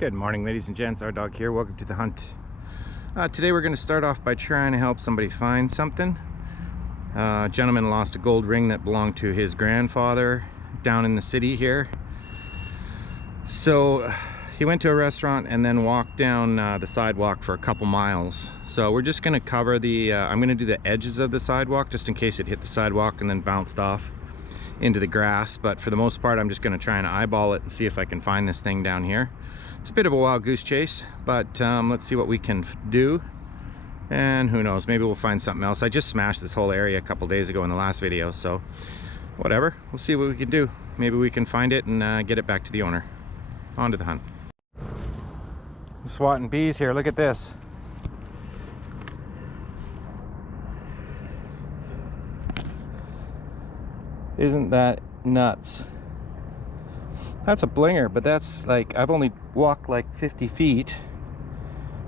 Good morning, ladies and gents. Our dog here. Welcome to the hunt. Today we're going to start off by trying to help somebody find something. A gentleman lost a gold ring that belonged to his grandfather down in the city here. So he went to a restaurant and then walked down the sidewalk for a couple miles. So we're just going to cover the I'm going to do the edges of the sidewalk just in case it hit the sidewalk and then bounced off into the grass. But for the most part, I'm just going to try and eyeball it and see if I can find this thing down here. It's a bit of a wild goose chase, but let's see what we can do, and who knows, maybe we'll find something else. I just smashed this whole area a couple days ago in the last video, so whatever, we'll see what we can do. Maybe we can find it and get it back to the owner. On to the hunt. Swatting bees here. Look at this. Isn't that nuts? That's a blinger, but that's like, I've only walked like 50 feet.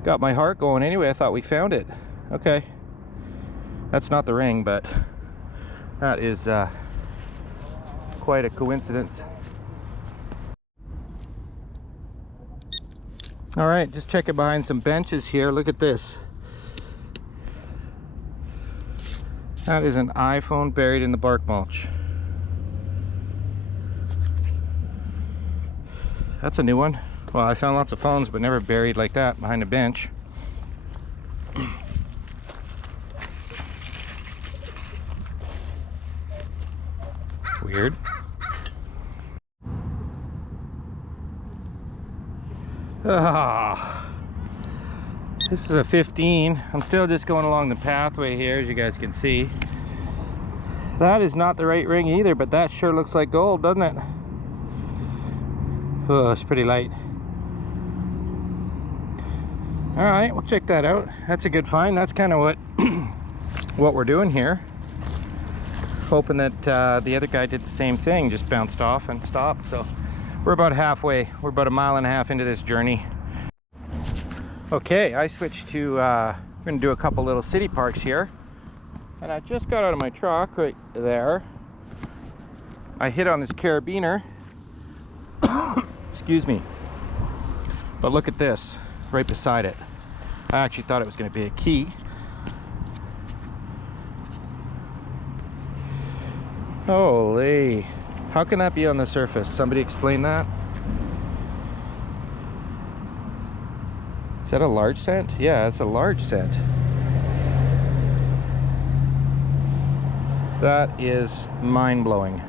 Got my heart going anyway. I thought we found it. Okay. That's not the ring, but that is quite a coincidence. All right, just checking behind some benches here. Look at this. That is an iPhone buried in the bark mulch. That's a new one. Well, I found lots of phones, but never buried like that behind a bench. Weird. Ah, this is a 15. I'm still just going along the pathway here, as you guys can see. That is not the right ring either, but that sure looks like gold, doesn't it? Oh, it's pretty light. All right, we'll check that out. That's a good find. That's kind of what we're doing here. Hoping that the other guy did the same thing, just bounced off and stopped. So we're about halfway. We're about 1.5 miles into this journey. Okay, I switched to we're gonna do a couple little city parks here, and I just got out of my truck right there. I hit on this carabiner. Excuse me, but look at this right beside it. I actually thought it was going to be a key. Holy, how can that be on the surface? Somebody explain that. Is that a large cent? Yeah, it's a large cent. That is mind-blowing.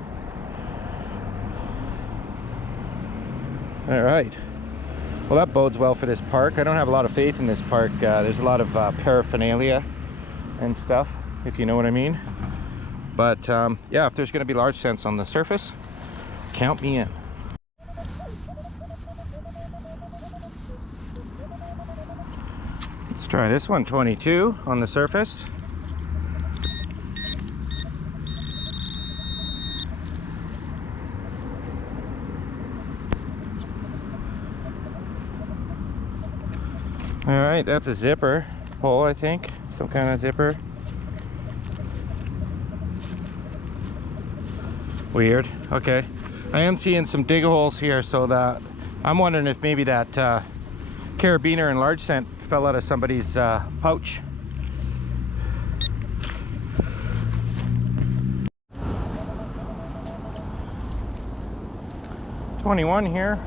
All right, well, that bodes well for this park. I don't have a lot of faith in this park. There's a lot of paraphernalia and stuff, if you know what I mean. But yeah, if there's going to be large cents on the surface, count me in. Let's try this one. 22 on the surface. All right, that's a zipper hole, I think. Some kind of zipper. Weird. Okay. I am seeing some dig holes here, so that I'm wondering if maybe that carabiner and large cent fell out of somebody's pouch. $21 here.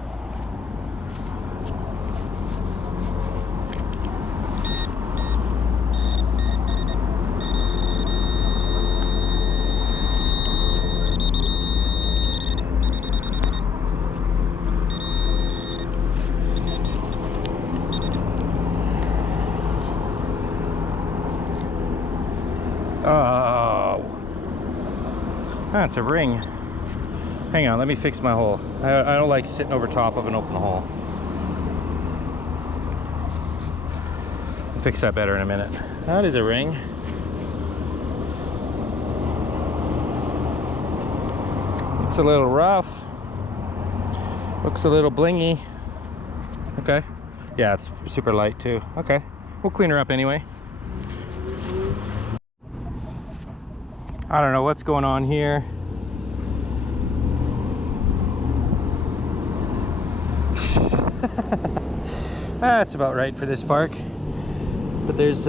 Oh, that's a ring. Hang on, let me fix my hole. I don't like sitting over top of an open hole. I'll fix that better in a minute. That is a ring. It's a little rough. Looks a little blingy. Okay. Yeah, it's super light too. Okay. We'll clean her up anyway. I don't know what's going on here. That's about right for this park. But there's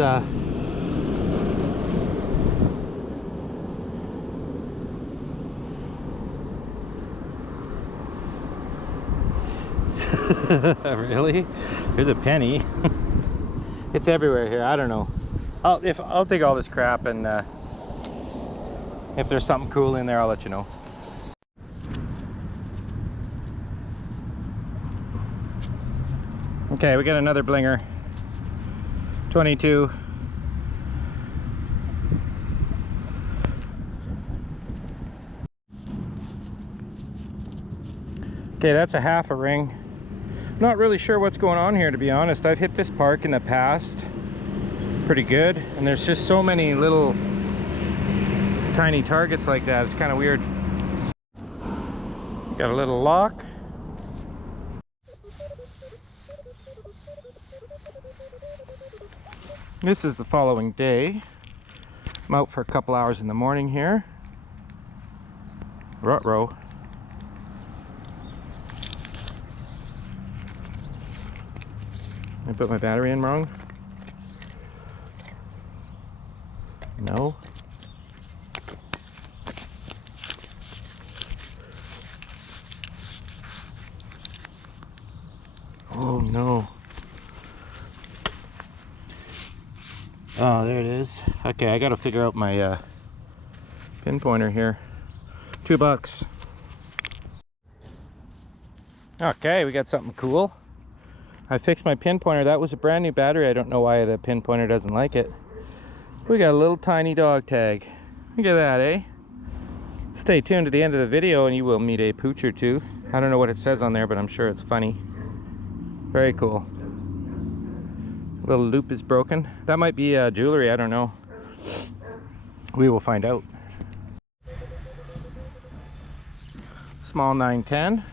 really? There's a penny. It's everywhere here. I don't know. I'll dig all this crap, and if there's something cool in there, I'll let you know. Okay, we got another blinger. 22. Okay, that's a half a ring. Not really sure what's going on here, to be honest. I've hit this park in the past pretty good, and there's just so many little tiny targets like that. It's kind of weird. Got a little lock. This is the following day. I'm out for a couple hours in the morning here. Ruh-roh. I put my battery in wrong? No. Oh no. Oh, there it is. Okay, I gotta figure out my pinpointer here. $2. Okay, we got something cool. I fixed my pinpointer. That was a brand new battery. I don't know why the pinpointer doesn't like it. We got a little tiny dog tag. Look at that, eh? Stay tuned to the end of the video and you will meet a pooch or two. I don't know what it says on there, but I'm sure it's funny. Very cool. Little loop is broken. That might be jewelry, I don't know. We will find out. Small 910.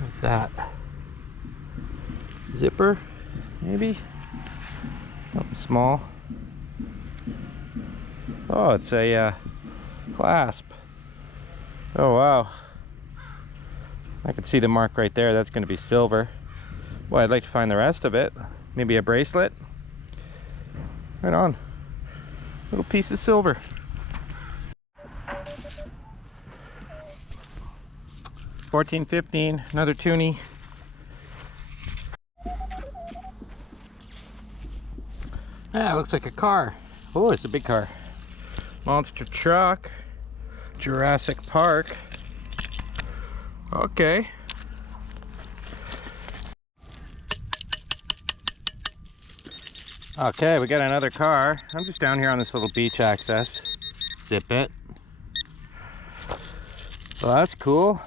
What's that? Zipper? Maybe? Something small. Oh, it's a clasp. Oh wow. I can see the mark right there. That's going to be silver. Well, I'd like to find the rest of it. Maybe a bracelet. Right on. Little piece of silver. $14.15. Another toonie. Ah, it looks like a car. Oh, it's a big car. Monster truck. Jurassic Park. Okay. Okay, we got another car. I'm just down here on this little beach access. Zip it. Well, that's cool.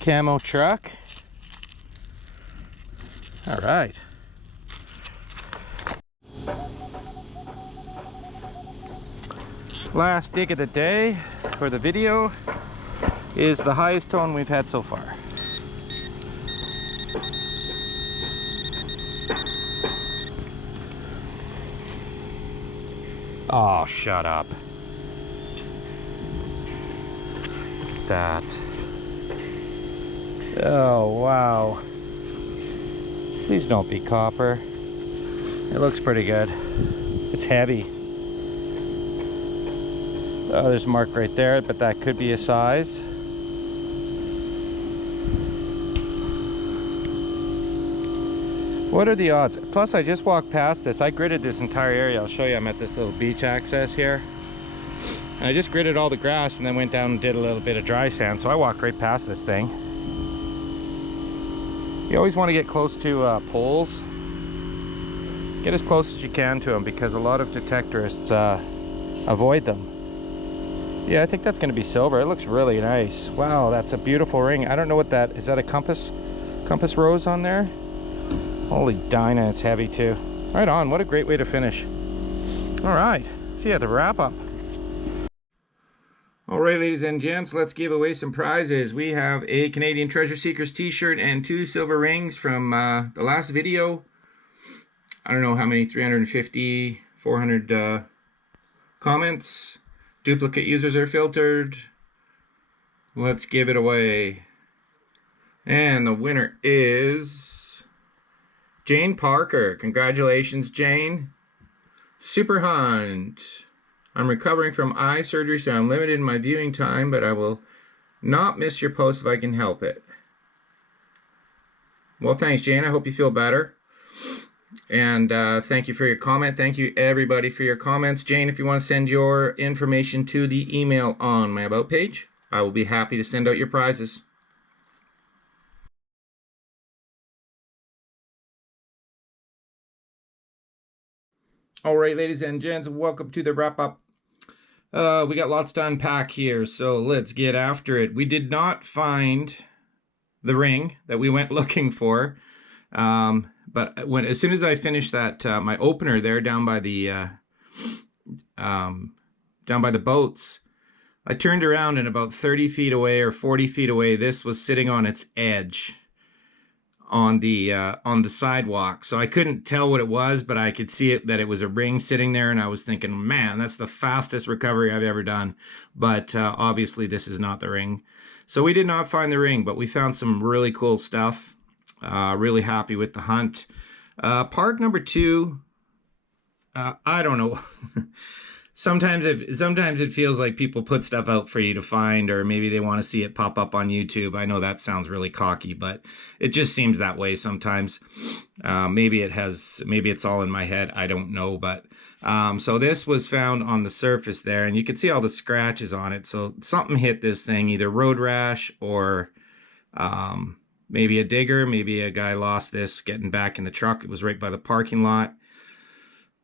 Camo truck. All right. Last dig of the day for the video is the highest tone we've had so far. Oh, shut up. Look at that. Oh, wow. Please don't be copper. It looks pretty good. It's heavy. Oh, there's a mark right there, but that could be a size. What are the odds? Plus, I just walked past this. I gridded this entire area. I'll show you. I'm at this little beach access here. And I just gridded all the grass and then went down and did a little bit of dry sand. So I walked right past this thing. You always want to get close to poles. Get as close as you can to them because a lot of detectorists avoid them. Yeah, I think that's going to be silver. It looks really nice. Wow, that's a beautiful ring. I don't know what that is. That a compass rose on there? Holy Dinah, it's heavy too. Right on. What a great way to finish. All right, see you at the wrap up. All All right, ladies and gents, let's give away some prizes. We have a Canadian Treasure Seekers t-shirt and 2 silver rings from the last video. I don't know how many, 350, 400 comments. Duplicate users are filtered. Let's give it away. And the winner is Jane Parker. Congratulations, Jane. Super Hunt. I'm recovering from eye surgery, so I'm limited in my viewing time, but I will not miss your post if I can help it. Well, thanks, Jane. I hope you feel better. And thank you for your comment. Thank you, everybody, for your comments. Jane, if you want to send your information to the email on my About page, I will be happy to send out your prizes. All right, ladies and gents, welcome to the wrap-up. We got lots to unpack here, so let's get after it. We did not find the ring that we went looking for, but as soon as I finished that my opener there down by the boats, I turned around and about 30 feet away or 40 feet away, this was sitting on its edge on the sidewalk. So I couldn't tell what it was, but I could see that it was a ring sitting there, and I was thinking, man, that's the fastest recovery I've ever done. But obviously this is not the ring. So we did not find the ring, but we found some really cool stuff. Really happy with the hunt. Park number 2, I don't know. Sometimes it feels like people put stuff out for you to find, or maybe they want to see it pop up on YouTube. I know that sounds really cocky, but it just seems that way sometimes. Maybe it's all in my head. I don't know, but so this was found on the surface there, and you can see all the scratches on it. So something hit this thing, either road rash or maybe a digger. Maybe a guy lost this getting back in the truck. It was right by the parking lot.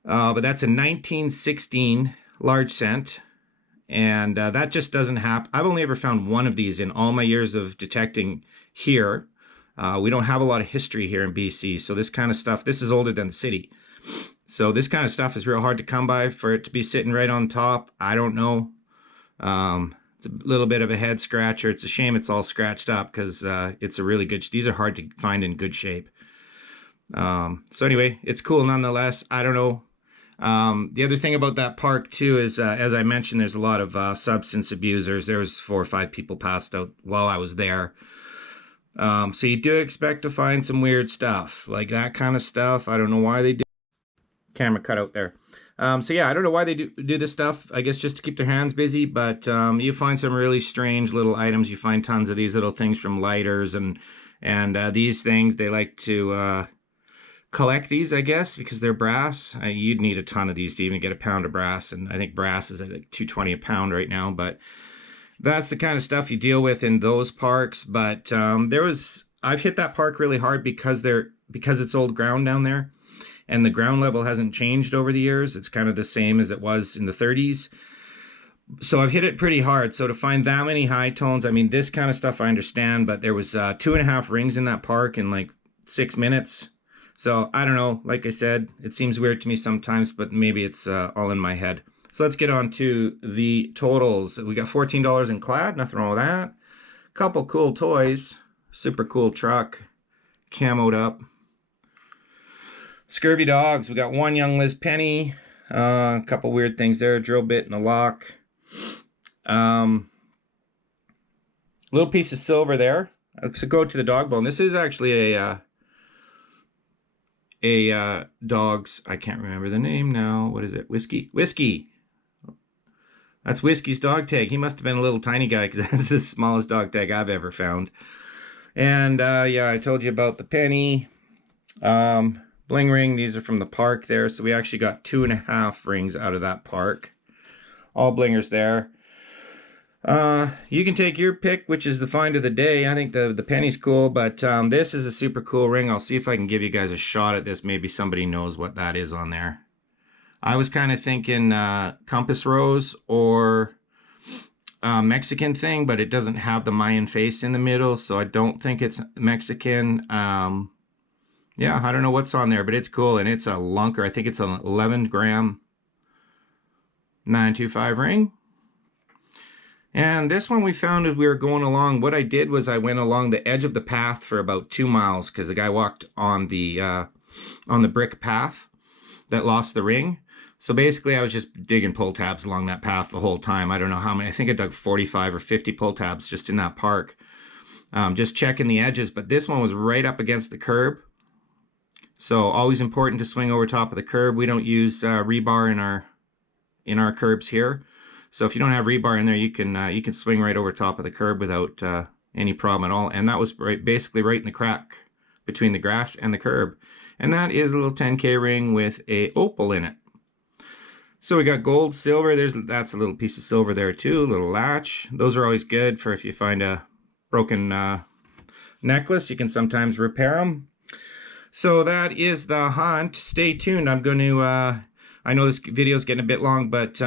But that's a 1916 large cent, and that just doesn't happen. I've only ever found one of these in all my years of detecting here. We don't have a lot of history here in BC, so this kind of stuff, this is older than the city. So this kind of stuff is real hard to come by. For it to be sitting right on top, I don't know. It's a little bit of a head scratcher. It's a shame it's all scratched up, because it's a really good, these are hard to find in good shape. So anyway, it's cool nonetheless. I don't know. The other thing about that park too is, as I mentioned, there's a lot of substance abusers. There was 4 or 5 people passed out while I was there. So you do expect to find some weird stuff, like that kind of stuff. I don't know why they do. Camera cut out there. So yeah, I don't know why they do this stuff. I guess just to keep their hands busy, but you find some really strange little items. You find tons of these little things from lighters and these things. They like to collect these, I guess, because they're brass. You'd need a ton of these to even get a pound of brass, and I think brass is at like $2.20 a pound right now. But that's the kind of stuff you deal with in those parks. But I've hit that park really hard because it's old ground down there, and the ground level hasn't changed over the years. It's kind of the same as it was in the 30s. So I've hit it pretty hard. So to find that many high tones, I mean, this kind of stuff I understand, but there was 2.5 rings in that park in like 6 minutes. So I don't know, like I said, it seems weird to me sometimes, but maybe it's all in my head. So let's get on to the totals. We got $14 in clad, nothing wrong with that. Couple cool toys, super cool truck, camoed up. Scurvy dogs, we got 1 young Liz Penny, a couple weird things there, drill bit and a lock. Little piece of silver there. Let's go to the dog bone. This is actually a dog's, I can't remember the name now. What is it? Whiskey. That's Whiskey's dog tag. He must have been a little tiny guy, because that's the smallest dog tag I've ever found. And yeah, I told you about the penny. Bling ring, these are from the park there. So we actually got 2.5 rings out of that park. All blingers there. You can take your pick, which is the find of the day. I think the penny's cool, but this is a super cool ring. I'll see if I can give you guys a shot at this. Maybe somebody knows what that is on there. I was kind of thinking compass rose or Mexican thing, but it doesn't have the Mayan face in the middle, so I don't think it's Mexican. Yeah, I don't know what's on there, but it's cool, and it's a lunker. I think it's an 11 gram 925 ring. And this one we found as we were going along, what I did was I went along the edge of the path for about 2 miles because the guy walked on the brick path that lost the ring. So basically I was just digging pull tabs along that path the whole time. I don't know how many, I think I dug 45 or 50 pull tabs just in that park. Just checking the edges, but this one was right up against the curb. So always important to swing over top of the curb. We don't use rebar in our curbs here. So if you don't have rebar in there, you can swing right over top of the curb without any problem at all. And that was basically right in the crack between the grass and the curb. And that is a little 10K ring with a opal in it. So we got gold, silver. That's a little piece of silver there too, a little latch. Those are always good for if you find a broken necklace. You can sometimes repair them. So that is the hunt. Stay tuned. I'm going to, I know this video is getting a bit long, but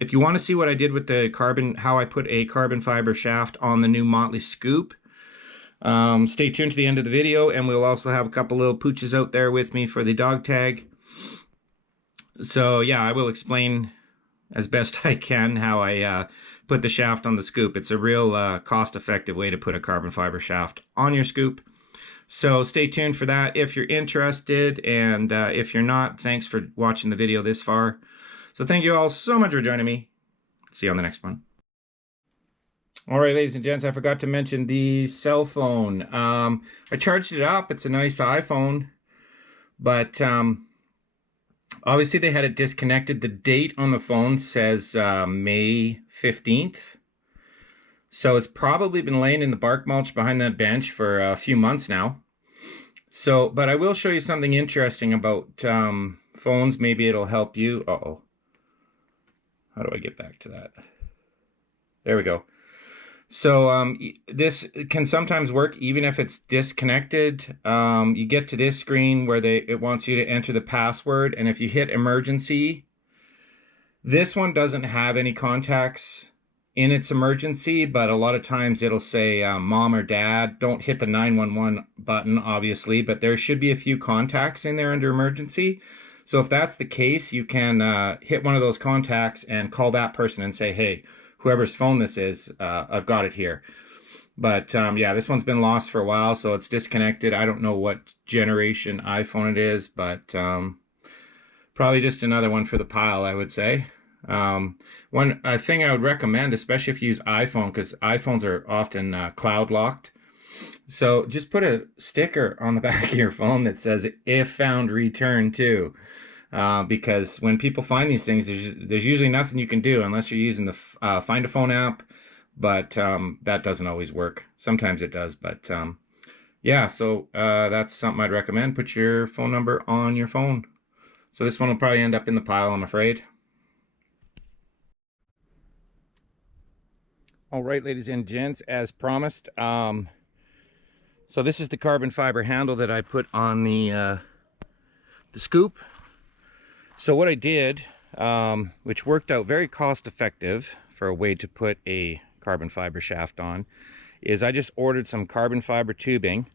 if you want to see what I did with the carbon, how I put a carbon fiber shaft on the new Motley Scoop, stay tuned to the end of the video, and we'll also have a couple little pooches out there with me for the dog tag. So yeah, I will explain as best I can how I put the shaft on the Scoop. It's a real cost-effective way to put a carbon fiber shaft on your Scoop. So stay tuned for that if you're interested, and if you're not, thanks for watching the video this far. So thank you all so much for joining me. See you on the next one. All right, ladies and gents, I forgot to mention the cell phone. I charged it up. It's a nice iPhone, but obviously they had it disconnected. The date on the phone says May 15th. So it's probably been laying in the bark mulch behind that bench for a few months now. So, but I will show you something interesting about phones. Maybe it'll help you. Uh-oh. How do I get back to that? There we go. So this can sometimes work even if it's disconnected. You get to this screen where it wants you to enter the password, and if you hit emergency, this one doesn't have any contacts in its emergency, but a lot of times it'll say mom or dad. Don't hit the 911 button, obviously, but there should be a few contacts in there under emergency. So if that's the case, you can hit one of those contacts and call that person and say, hey, whoever's phone this is, I've got it here. But yeah, this one's been lost for a while, so it's disconnected. I don't know what generation iPhone it is, but probably just another one for the pile, I would say. One thing I would recommend, especially if you use iPhone, because iPhones are often cloud locked. So just put a sticker on the back of your phone that says, if found, return to. Because when people find these things, there's usually nothing you can do unless you're using the Find a Phone app, but that doesn't always work. Sometimes it does, but yeah, so that's something I'd recommend. Put your phone number on your phone. So this one will probably end up in the pile, I'm afraid. All right, ladies and gents, as promised, so this is the carbon fiber handle that I put on the Scoop. So what I did, which worked out very cost effective for a way to put a carbon fiber shaft on, is I just ordered some carbon fiber tubing,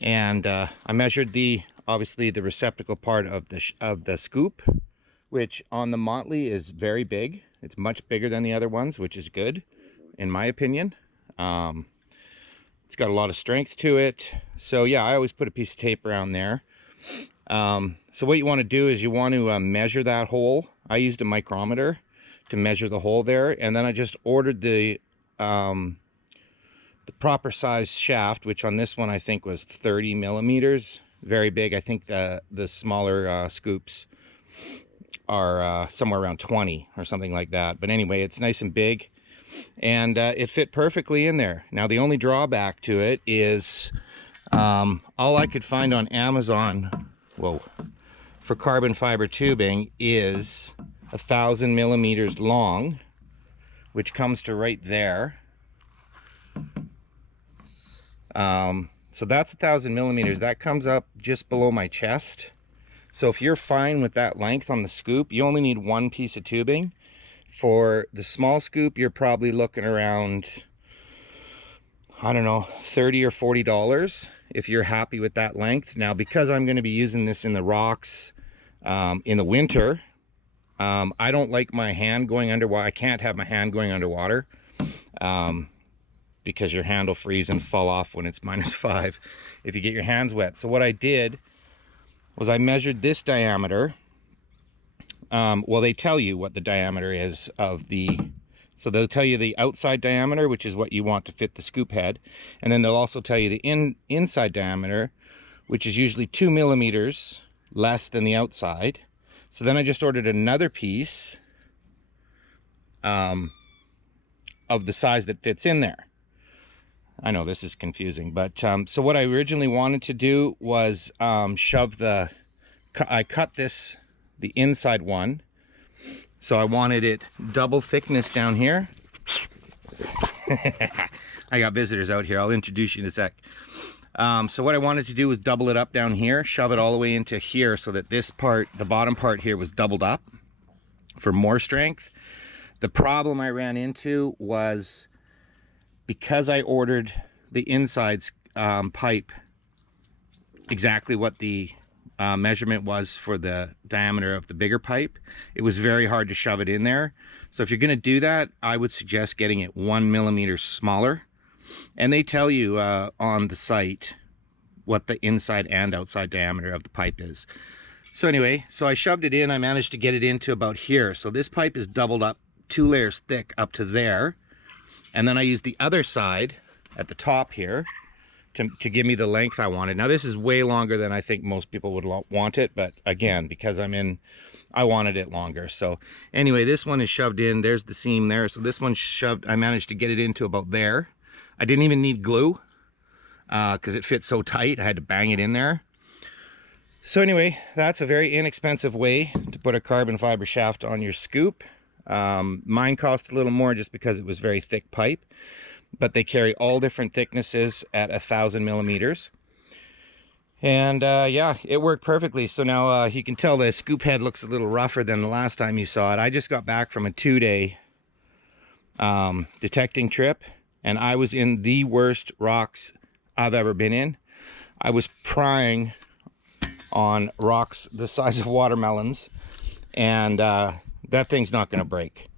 and I measured obviously the receptacle part of the Scoop, which on the Motley is very big. It's much bigger than the other ones, which is good in my opinion. It's got a lot of strength to it. So yeah, I always put a piece of tape around there. So what you want to do is you want to measure that hole. I used a micrometer to measure the hole there, and then I just ordered the proper size shaft, which on this one I think was 30 millimeters. Very big. I think the smaller Scoops are somewhere around 20 or something like that. But anyway, it's nice and big, and it fit perfectly in there. Now the only drawback to it is all I could find on Amazon, whoa, for carbon fiber tubing is 1,000 millimeters long, which comes to right there. So that's 1,000 millimeters. That comes up just below my chest. So if you're fine with that length on the Scoop, you only need one piece of tubing. For the small Scoop, you're probably looking around, I don't know, $30 or $40 if you're happy with that length. Now, because I'm going to be using this in the rocks in the winter, I don't like my hand going underwater. I can't have my hand going underwater because your hand will freeze and fall off when it's -5 if you get your hands wet. So what I did was I measured this diameter. Well, they tell you what the diameter is of the, so they'll tell you the outside diameter, which is what you want to fit the scoop head, and then they'll also tell you the inside diameter, which is usually 2 millimeters less than the outside. So then I just ordered another piece of the size that fits in there. I know this is confusing, but so what I originally wanted to do was shove the, I cut this, the inside one, so I wanted it double thickness down here. I got visitors out here, I'll introduce you in a sec. So what I wanted to do was double it up down here, shove it all the way into here so that this part, the bottom part here, was doubled up for more strength. The problem I ran into was, because I ordered the insides pipe exactly what the measurement was for the diameter of the bigger pipe, it was very hard to shove it in there. So if you're going to do that, I would suggest getting it 1 millimeter smaller. And they tell you on the site what the inside and outside diameter of the pipe is. So anyway, so I shoved it in. I managed to get it into about here. So this pipe is doubled up 2 layers thick up to there. And then I used the other side at the top here to give me the length I wanted. Now this is way longer than I think most people would want it, but again, because I wanted it longer. So anyway, this one is shoved in. There's the seam there. So this one's shoved, I managed to get it into about there. I didn't even need glue because it fits so tight. I had to bang it in there. So anyway, that's a very inexpensive way to put a carbon fiber shaft on your scoop. Mine cost a little more just because it was very thick pipe, but they carry all different thicknesses at 1,000 millimeters. And yeah, it worked perfectly. So now you can tell the scoop head looks a little rougher than the last time you saw it. I just got back from a 2-day detecting trip, and I was in the worst rocks I've ever been in. I was prying on rocks the size of watermelons, and that thing's not going to break.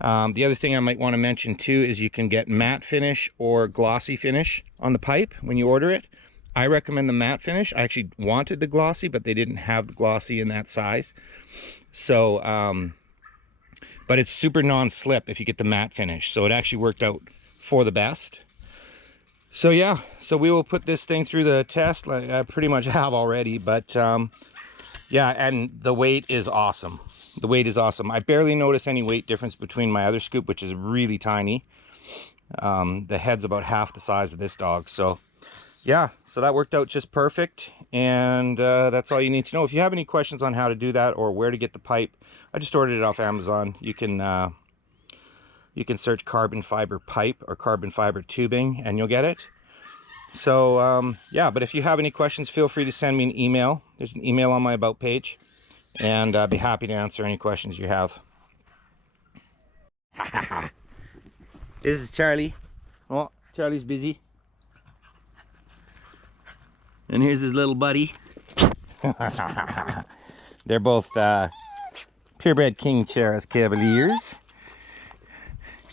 The other thing I might want to mention too is you can get matte finish or glossy finish on the pipe when you order it. I recommend the matte finish. I actually wanted the glossy, but they didn't have the glossy in that size. So, but it's super non-slip if you get the matte finish. So it actually worked out for the best. So yeah, so we will put this thing through the test, like I pretty much have already, but yeah, and the weight is awesome. The weight is awesome. I barely notice any weight difference between my other scoop, which is really tiny. The head's about half the size of this dog. So yeah, so that worked out just perfect. And that's all you need to know. If you have any questions on how to do that or where to get the pipe, I just ordered it off Amazon. You can search carbon fiber pipe or carbon fiber tubing and you'll get it. So yeah, but if you have any questions, feel free to send me an email. There's an email on my about page, and I'd be happy to answer any questions you have. This is Charlie. Oh, Charlie's busy. And here's his little buddy. They're both purebred King Charles Cavaliers.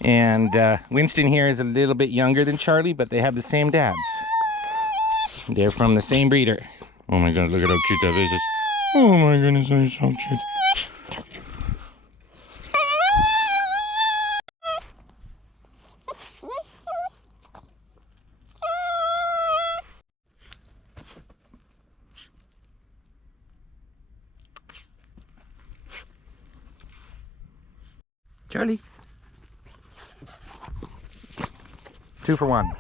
And Winston here is a little bit younger than Charlie, but they have the same dads. They're from the same breeder. Oh my god, look at how cute that is. Oh my goodness, that is so cute. Charlie. 2 for 1.